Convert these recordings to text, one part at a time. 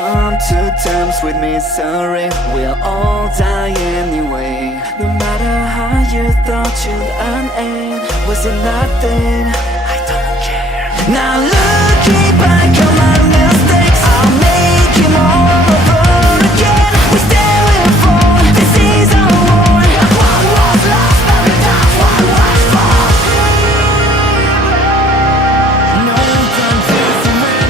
come to terms with misery. We'll all die anyway. No matter how you thought you'd end, was it nothing? I don't care. Now looking back on my mistakes, I'll make them all over again. We still live for, this is our war. What was lost, but that's what was for. No confusing when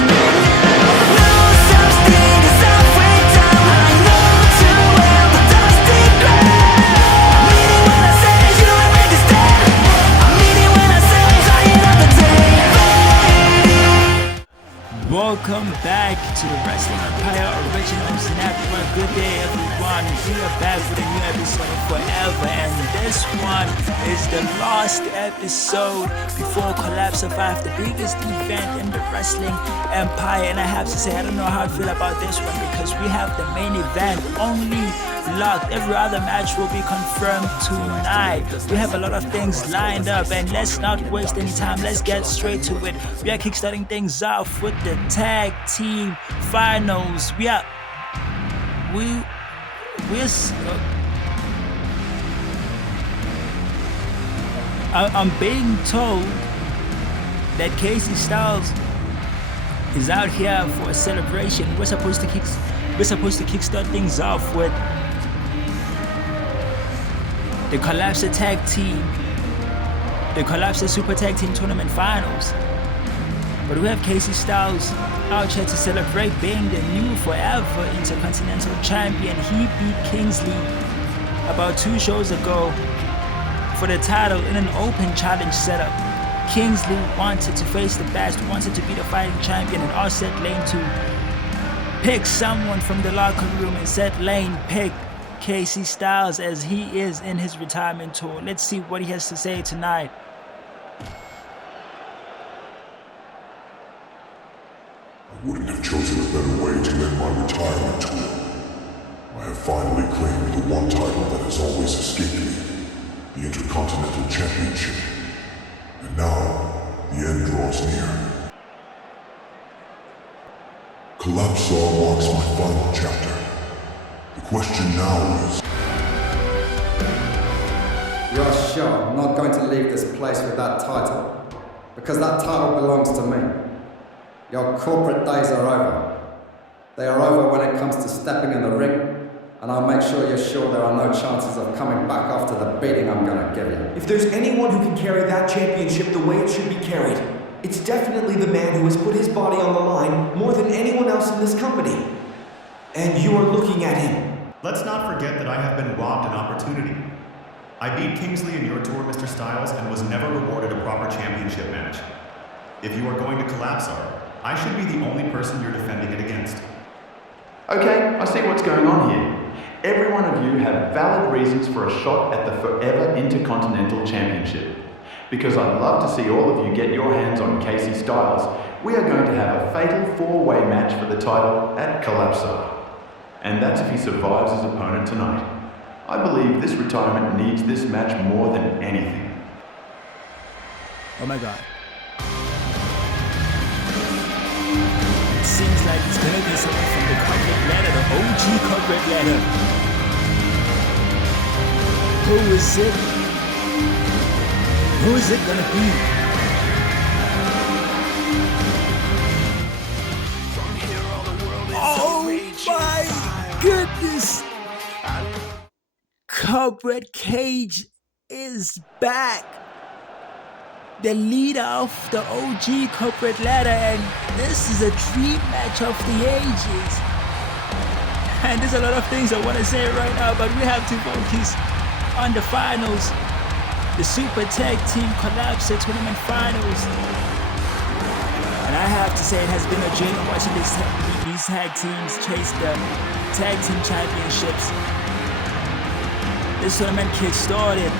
no such thing as a free time. I know too well the dusty ground. Meaning when I say you and me to stand. I'm meaning when I say dying of the day. Welcome back to the Wrestling Empire Originals Network. Good day, everyone. We are back with a new episode of Forever, and this one is the last episode before Collapsar, the biggest event in the Wrestling Empire. And I have to say, I don't know how I feel about this one because we have the main event only locked. Every other match will be confirmed tonight. We have a lot of things lined up, and let's not waste any time. Let's get straight to it. We are kickstarting things off with the tag team finals. I'm being told that Casey Styles is out here for a celebration. We're supposed to kickstart things off with the Collapsar Tag Team, the Collapsar Super Tag Team Tournament Finals. But we have Casey Styles out here to celebrate being the new Forever Intercontinental Champion. He beat Kingsley about 2 shows ago for the title in an open challenge setup. Kingsley wanted to face the best, wanted to be the fighting champion, and all Seth Lane to pick someone from the locker room, and Seth Lane picked Casey Styles as he is in his retirement tour. Let's see what he has to say tonight. I wouldn't have chosen a better way to end my retirement tour. I have finally claimed the one title that has always escaped me, the Intercontinental Championship. And now, the end draws near. Collapsar marks my final chapter. The question now is... You're sure I'm not going to leave this place with that title? Because that title belongs to me. Your corporate days are over. They are over when it comes to stepping in the ring, and I'll make sure you're sure there are no chances of coming back after the beating I'm gonna give you. If there's anyone who can carry that championship the way it should be carried, it's definitely the man who has put his body on the line more than anyone else in this company. And you are looking at him. Let's not forget that I have been robbed an opportunity. I beat Kingsley in your tour, Mr. Styles, and was never rewarded a proper championship match. If you are going to Collapsar, I should be the only person you're defending it against. Okay, I see what's going on here. Every one of you have valid reasons for a shot at the Forever Intercontinental Championship. Because I'd love to see all of you get your hands on Casey Styles, we are going to have a fatal 4-way match for the title at Collapsar. And that's if he survives his opponent tonight. I believe this retirement needs this match more than anything. Oh my god. It seems like it's gonna be someone from the corporate ladder, the OG corporate ladder. Who is it? Who is it gonna be? Oh my goodness! Corporate Cage is back. The leader of the OG corporate ladder, and this is a dream match of the ages. And there's a lot of things I want to say right now, but we have to focus on the finals, the Super Tag Team Collapsar Tournament Finals. And I have to say, it has been a joy watching these tag teams chase the tag team championships. This tournament kick-started.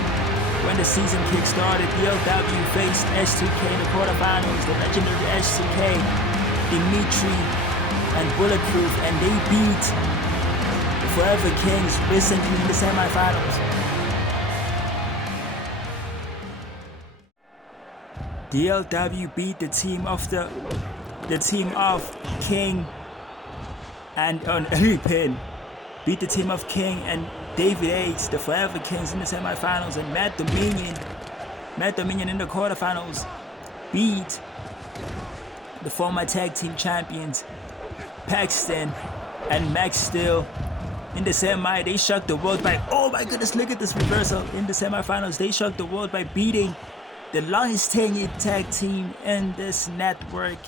When the season kick-started, DLW faced S2K in the quarterfinals, the legendary S2K, Dimitri, and Bulletproof, and they beat the Forever Kings recently in the semifinals. DLW beat the team of King and on every pin. Beat the team of King and David Ace, the Frvr Kings, in the semifinals, and Matt Dominion in the quarterfinals. Beat the former tag team champions Paxton and Max Steel in the semi. They shocked the world by, oh my goodness, look at this reversal. In the semifinals, they shocked the world by beating the longest tenured tag team in this network,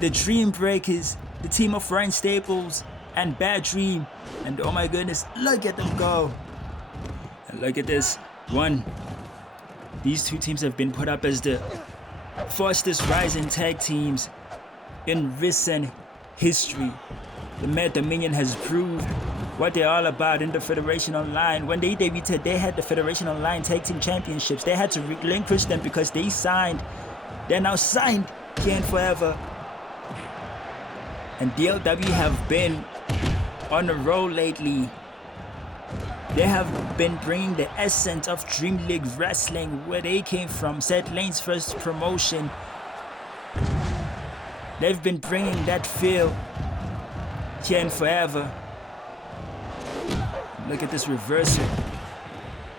the Dream Breakers, the team of Ryan Staples and Bad Dream. And oh my goodness, look at them go. And look at this one. These two teams have been put up as the fastest rising tag teams in recent history. The Mad Dominion has proved what they're all about in the Federation Online. When they debuted, they had the Federation Online Tag Team Championships. They had to relinquish them because they're now signed here in Frvr. And DLW have been on a roll lately. They have been bringing the essence of Dream League Wrestling, where they came from, Seth Lane's first promotion. They've been bringing that feel here in Frvr. Look at this reversal.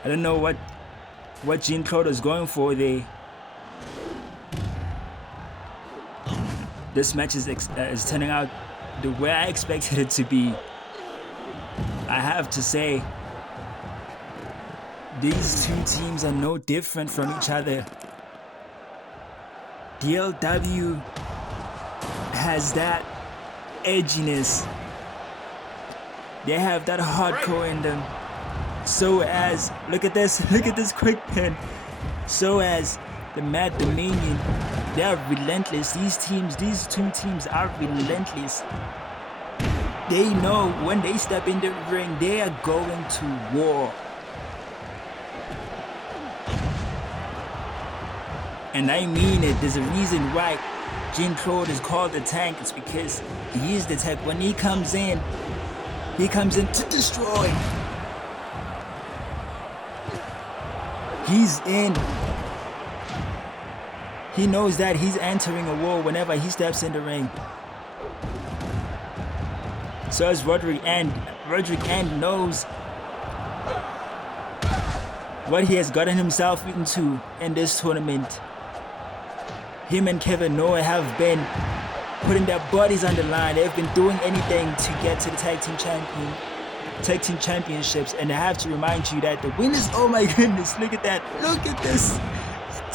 I don't know what Jean-Claude is going for there. This match is turning out the way I expected it to be. I have to say, these two teams are no different from each other. DLW has that edginess. They have that hardcore in them. So as, look at this quick pin. So as the Mad Dominion, they are relentless. These two teams are relentless. They know when they step in the ring, they are going to war. And I mean it. There's a reason why Jean-Claude is called the Tank. It's because he is the tank. When he comes in to destroy. He's in. He knows that he's entering a war whenever he steps in the ring. So as Roderick End knows what he has gotten himself into in this tournament. Him and Kevin Noah have been putting their bodies on the line. They've been doing anything to get to the tag team championships. And I have to remind you that the winners, oh my goodness, look at that. Look at this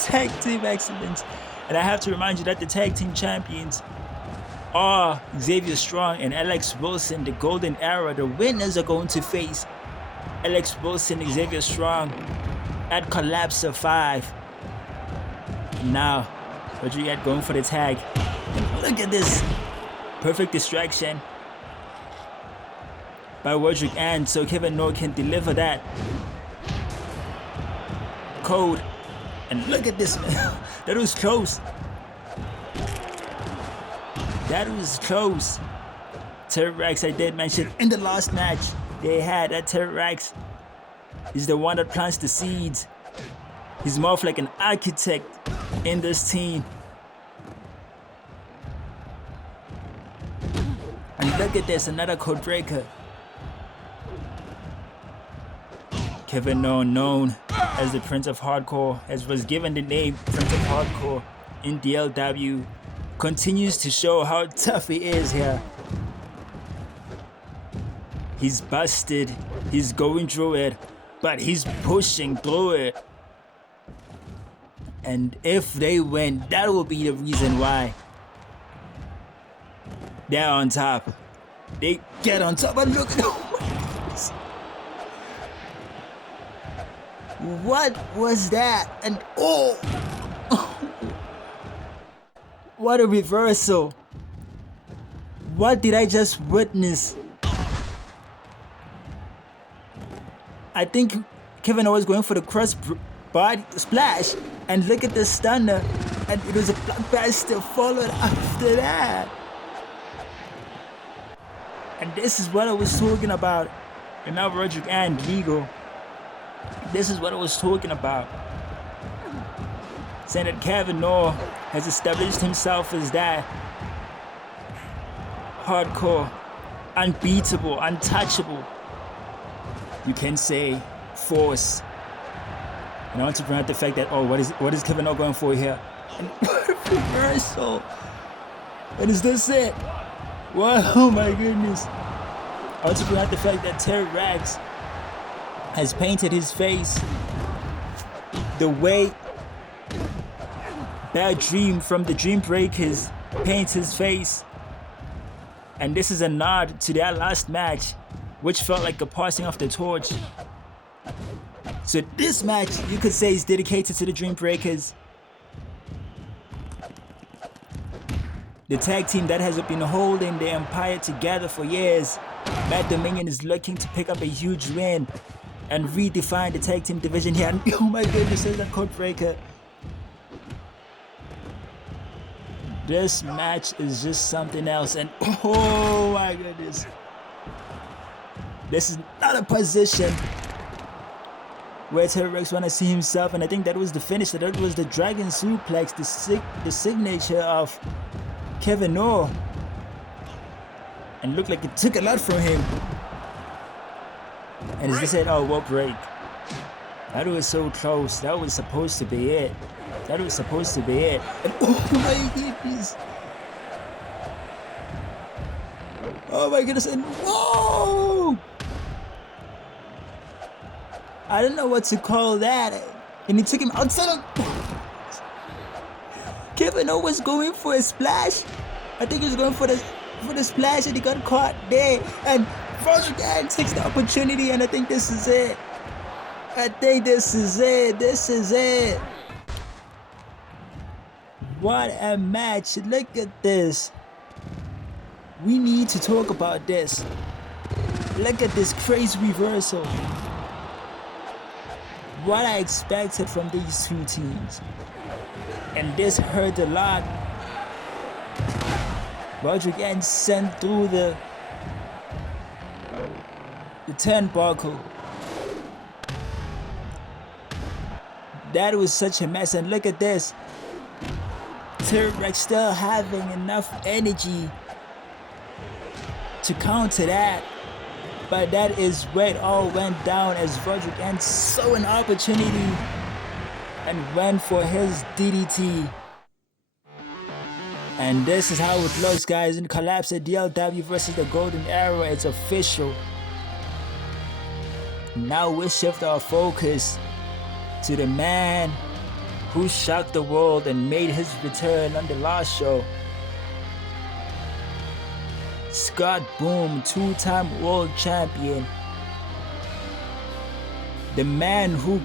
tag team excellence. And I have to remind you that the tag team champions are Xavier Strong and Alex Wilson, the Golden Era. The winners are going to face Alex Wilson and Xavier Strong at Collapsar 5. And now, Rodriguez going for the tag. And look at this. Perfect distraction by Roderick and so Kevin Noah can deliver that code. And look at this, man. That was close. That was close. Terrax, I did mention in the last match they had that Terrax is the one that plants the seeds. He's more of like an architect in this team. And look at this, another code breaker. Kevin Noah, known as the Prince of Hardcore, as was given the name Prince of Hardcore in DLW, continues to show how tough he is here. He's busted, he's going through it, but he's pushing through it. And if they win, that will be the reason why they're on top. They get on top, and look at what was that? And oh, what a reversal. What did I just witness? I think Kevin Noah was going for the cross body splash, and look at the stunner, and it was a blockbuster followed after that. And this is what I was talking about. And now Roderick and Legal. This is what I was talking about. Saying that Kevin Noah has established himself as that hardcore, unbeatable, untouchable. You can say force. And I want to bring out the fact that, oh, what is Kevin O going for here? And what a reversal! And is this it? Wow, oh my goodness. I want to bring out the fact that Terry Rags has painted his face the way Bad Dream from the Dream Breakers paints his face. And this is a nod to their last match, which felt like a passing of the torch. So this match, you could say, is dedicated to the Dream Breakers. The tag team that has been holding the empire together for years. Matt Dominion is looking to pick up a huge win and redefine the tag team division here. And oh my goodness, there's a code breaker. This match is just something else. And oh my goodness. This is not a position where Terry Rex want to see himself. And I think that was the finish. That was the Dragon Suplex, the signature of Kevin O. And looked like it took a lot from him. And as they said, oh, what break? That was so close. That was supposed to be it. That was supposed to be it. And oh my goodness. Oh my goodness. And whoa! I don't know what to call that. And he took him outside of... Kevin O was going for a splash. I think he was going for the splash and he got caught there. And Frvr again takes the opportunity, and I think this is it. I think this is it. This is it. What a match. Look at this. We need to talk about this. Look at this crazy reversal. What I expected from these two teams. And this hurt a lot. Roderick again sent through the turnbuckle. That was such a mess, and look at this. Terry Rex still having enough energy to counter that. But that is where it all went down as Roderick again saw an opportunity and went for his DDT. And this is how it looks, guys. In Collapsar, DLW versus the Golden Era, it's official. Now we'll shift our focus to the man who shocked the world and made his return on the last show. Scott Boom, two-time world champion. The man who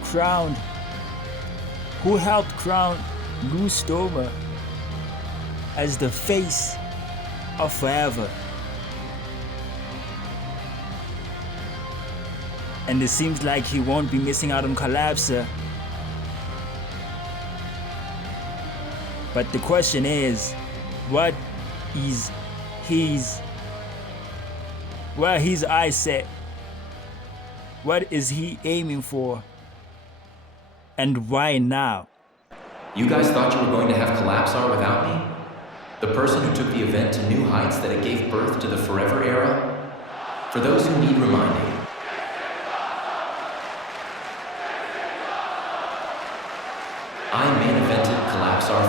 helped crown Lou Stormer as the face of Frvr. And it seems like he won't be missing out on Collapsar. But the question is, what is his eyes set? What is he aiming for? And why now? You guys thought you were going to have Collapsar without me? The person who took the event to new heights that it gave birth to the Frvr era? For those who need reminding, I main evented Collapsar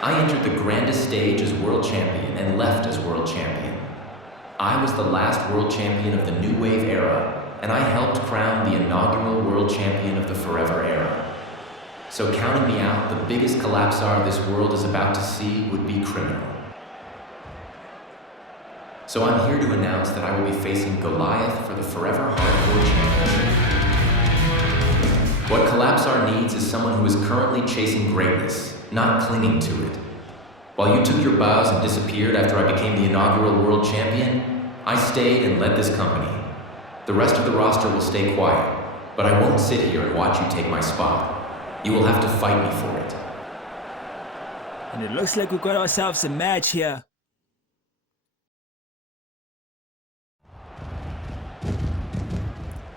4. I entered the grandest stage as world champion and left as world champion. I was the last world champion of the New Wave era, and I helped crown the inaugural world champion of the Frvr era. So counting me out, the biggest Collapsar this world is about to see would be criminal. So I'm here to announce that I will be facing Goliath for the Frvr Hardcore Championship. What Collapsar needs is someone who is currently chasing greatness, not clinging to it. While you took your bows and disappeared after I became the inaugural world champion, I stayed and led this company. The rest of the roster will stay quiet, but I won't sit here and watch you take my spot. You will have to fight me for it. And it looks like we got ourselves a match here.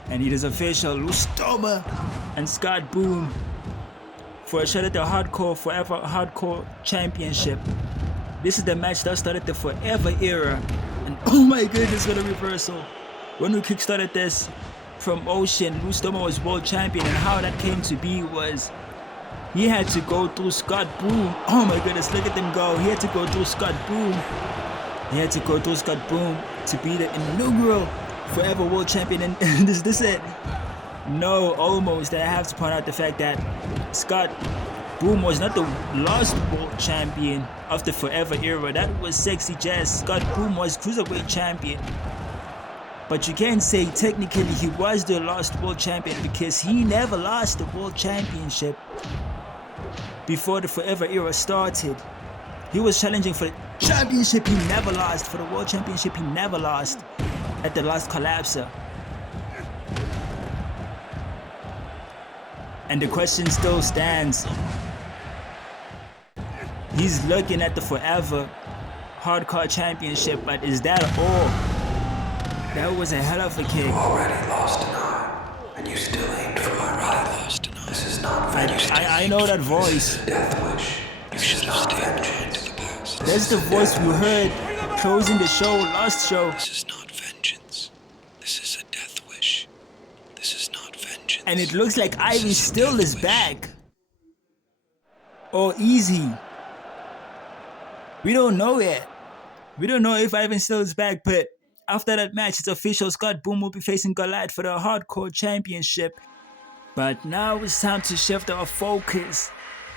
And it is official, Lou Stormer and Scott Boom for a shot at the Hardcore Forever Hardcore Championship. This is the match that started the Forever era. And oh my goodness, what a reversal. When we kickstarted this promotion, Lou Stormer was world champion, and how that came to be was he had to go through Scott Boom. Oh my goodness, look at them go. He had to go through Scott Boom. He had to go through Scott Boom to be the inaugural Forever world champion. And this it. No, almost. I have to point out the fact that Scott Boom was not the last world champion of the Forever era. That was Sexy Jazz. Scott Boom was Cruiserweight champion. But you can't say technically he was the last world champion because he never lost the world championship before the Forever era started. He was challenging for the championship he never lost, for the world championship he never lost at the last Collapsar. And the question still stands. He's looking at the Forever Hardcore Championship, but is that all? That was a hell of a kick. You already lost an arm, and you still aimed for my right. This is not vengeance. I know that voice. This is a death wish. You should have stayed true to the past. That's the voice we heard closing the show, last show. This is not vengeance. This is a death wish. This is not vengeance. And it looks like Ivy still is back. Or Easy. We don't know yet. We don't know if Ivan still is back, but after that match, it's official. Scott Boom will be facing Goliath for the Hardcore Championship. But now it's time to shift our focus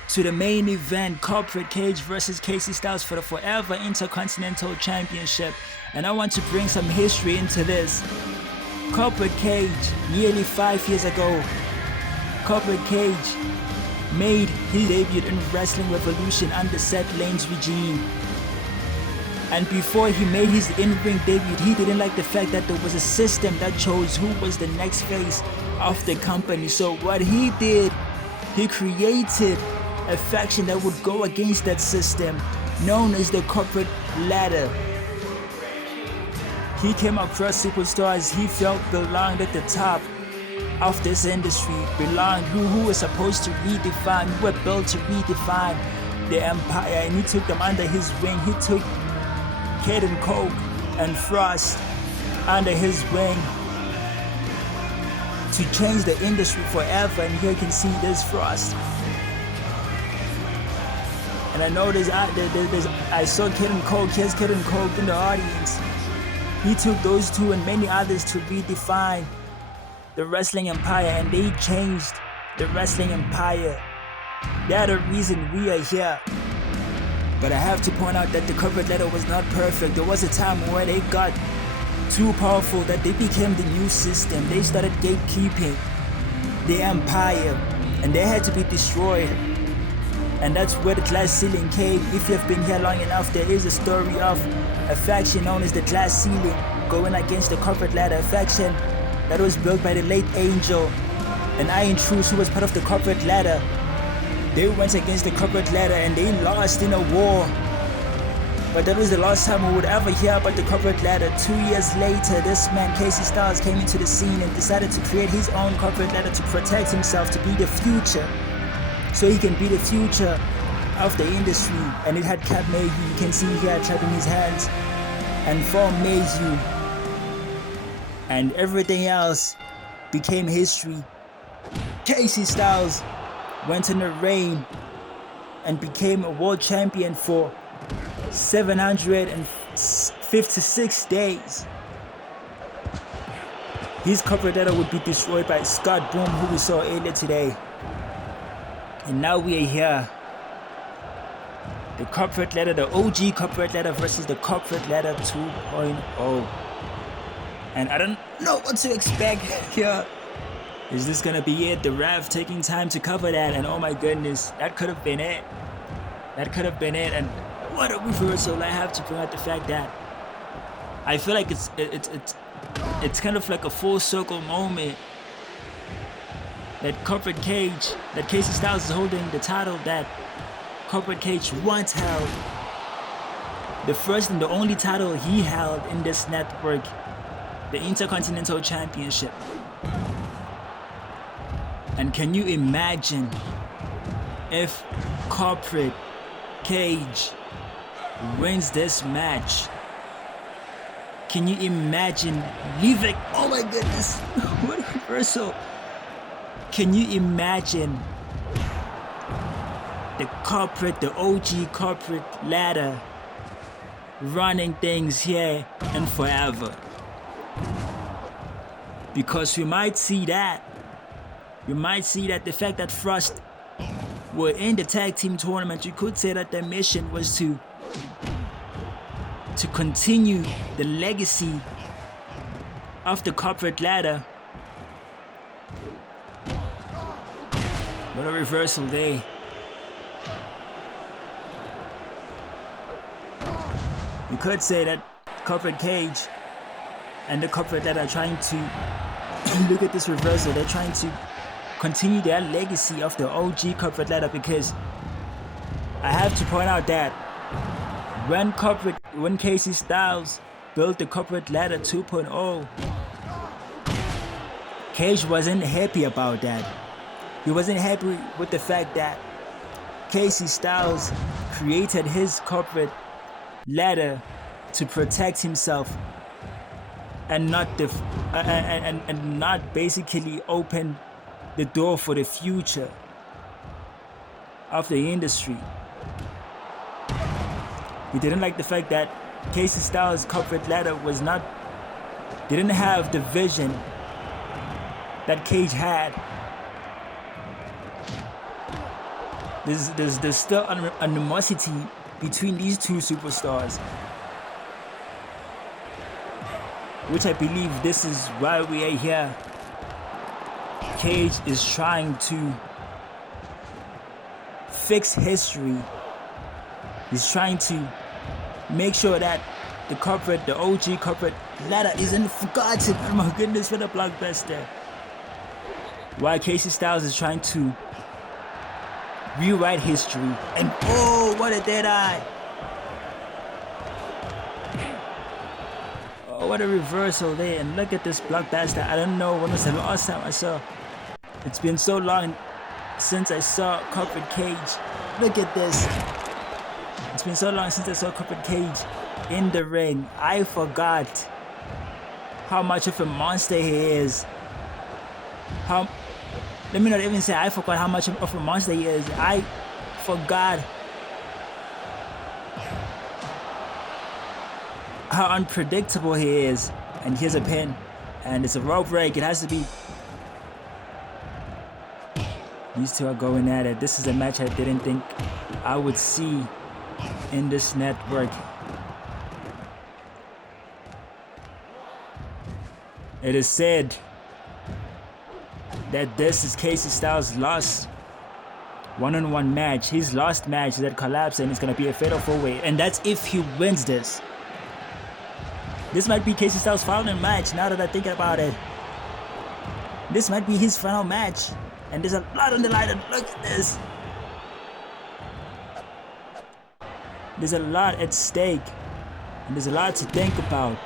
to the main event, Corporate Cage versus Casey Styles for the Forever Intercontinental Championship. And I want to bring some history into this. Corporate Cage, nearly 5 years ago, Corporate Cage made his debut in Wrestling Revolution under Seth Lane's regime. And before he made his in-ring debut, he didn't like the fact that there was a system that chose who was the next face of the company. So what he did, he created a faction that would go against that system, known as the Corporate Ladder. He came across superstars he felt belonged at the top of this industry, belonged, who were supposed to redefine, who were built to redefine the empire, and he took them under his wing. He took Kid and Coke and Frost under his wing to change the industry forever. And here you can see this Frost. And I know I saw Kid and Coke. Here's Kid and Coke in the audience. He took those two and many others to redefine the wrestling empire, and they changed the wrestling empire. They are the reason we are here. But I have to point out that the Corporate Ladder was not perfect. There was a time where they got too powerful that they became the new system. They started gatekeeping the empire, and they had to be destroyed. And that's where the glass ceiling came. If you've been here long enough, there is a story of a faction known as the Glass Ceiling going against the Corporate Ladder, a faction that was built by the late Angel and Iron Truce, who was part of the Corporate Ladder. They went against the Corporate Ladder and they lost in a war. But that was the last time we would ever hear about the Corporate Ladder. 2 years later, this man, Casey Styles, came into the scene and decided to create his own Corporate Ladder to protect himself, to be the future. So he can be the future of the industry. And it had Cap Mayhew, you can see here clapping his hands, and for Mayhew. And everything else became history. Casey Styles went in the reign and became a world champion for 756 days. His Corporate Ladder would be destroyed by Scott Boom, who we saw earlier today. And now we are here. The Corporate Ladder, the OG Corporate Ladder versus the Corporate Ladder 2.0. And I don't know what to expect here. Is this gonna be it? The Rev taking time to cover that, and oh my goodness, that could have been it. That could have been it, and what a reversal. I have to bring out the fact that I feel like it's kind of like a full circle moment. That Corporate Cage, that Casey Styles is holding the title that Corporate Cage once held. The first and the only title he held in this network, the Intercontinental Championship. And can you imagine if Corporate Cage wins this match, can you imagine leaving? Oh my goodness, what a reversal. Can you imagine the OG corporate ladder running things here and forever? Because we might see that the fact that Frost were in the tag team tournament, you could say that their mission was to continue the legacy of the corporate ladder. What a reversal there. You could say that corporate cage and the corporate ladder are trying to look at this reversal. They're trying to continue their legacy of the OG corporate ladder, because I have to point out that when Casey Styles built the corporate ladder 2.0, Cage wasn't happy about that. He wasn't happy with the fact that Casey Styles created his corporate ladder to protect himself and not basically open the door for the future of the industry. He didn't like the fact that Casey Styles' corporate ladder didn't have the vision that Cage had. There's still animosity between these two superstars, which I believe this is why we are here. Cage is trying to fix history. He's trying to make sure that the OG corporate ladder isn't forgotten. Oh my goodness, what a blockbuster. While Casey Styles is trying to rewrite history. And oh, what a dead eye. Oh, what a reversal there. And look at this blockbuster. I don't know when was the last time I saw. It's been so long since I saw Corporate Cage. Look at this. It's been so long since I saw Corporate Cage in the ring. I forgot how much of a monster he is. Let me not even say I forgot how much of a monster he is. I forgot how unpredictable he is. And here's a pin. And it's a rope break. It has to be. These two are going at it. This is a match I didn't think I would see in this network. It is said that this is Casey Styles' last one-on-one match. His last match is at Collapsar, and it's going to be a fatal 4-way. And that's if he wins this. This might be Casey Styles' final match, now that I think about it. This might be his final match. And there's a lot on the line. Look at this. There's a lot at stake. And there's a lot to think about.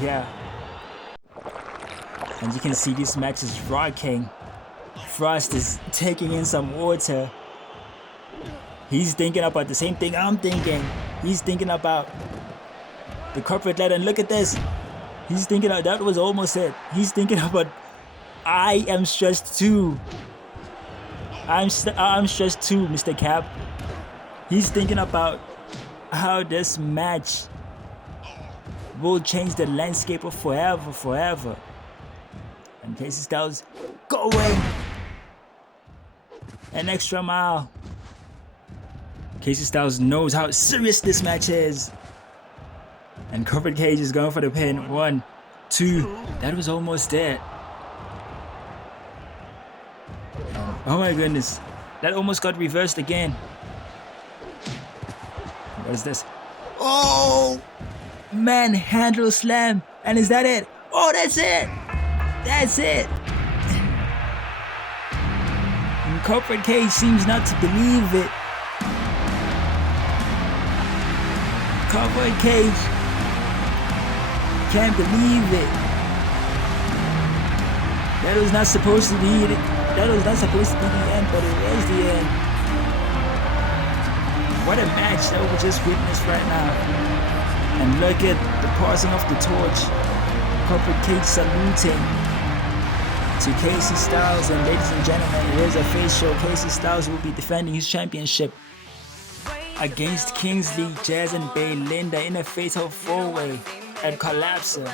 Yeah. And you can see this match is rocking. Frost is taking in some water. He's thinking about the same thing I'm thinking. He's thinking about the corporate ladder. And look at this. He's thinking about, that was almost it. He's thinking about, I am stressed too. I'm stressed too, Mr. Cap. He's thinking about how this match will change the landscape of forever. And Casey Styles going an extra mile. Casey Styles knows how serious this match is. And Corporate Cage is going for the pin. 1, 2. That was almost it. Oh my goodness. That almost got reversed again. What is this? Oh! Manhandle slam. And is that it? Oh, that's it. That's it. And Corporate Cage seems not to believe it. Corporate Cage can't believe it. That was not supposed to be it. That was not supposed to be the end, but it was the end. What a match that we just witnessed right now. And look at the passing of the torch. Corporate Cage saluting to Casey Styles. And ladies and gentlemen, here's a face show. Casey Styles will be defending his championship against Kingsley, Jazz and Belinda in a fatal 4-way at Collapsar.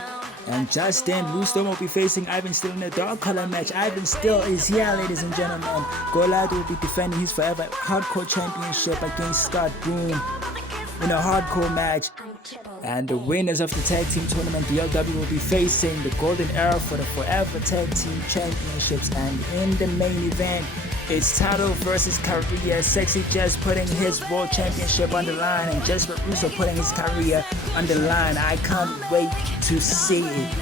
And just then, Lou Storm will be facing Ivan Steel in a dark color match. Ivan Steel is here, ladies and gentlemen. Golad will be defending his Forever Hardcore Championship against Scott Boom in a hardcore match. And the winners of the Tag Team Tournament, the LW, will be facing the Golden Era for the Forever Tag Team Championships. And in the main event, it's title versus career. Sexy Jazz putting his World Championship on the line, and Jesper Russo putting his career on the line. I can't wait to see it.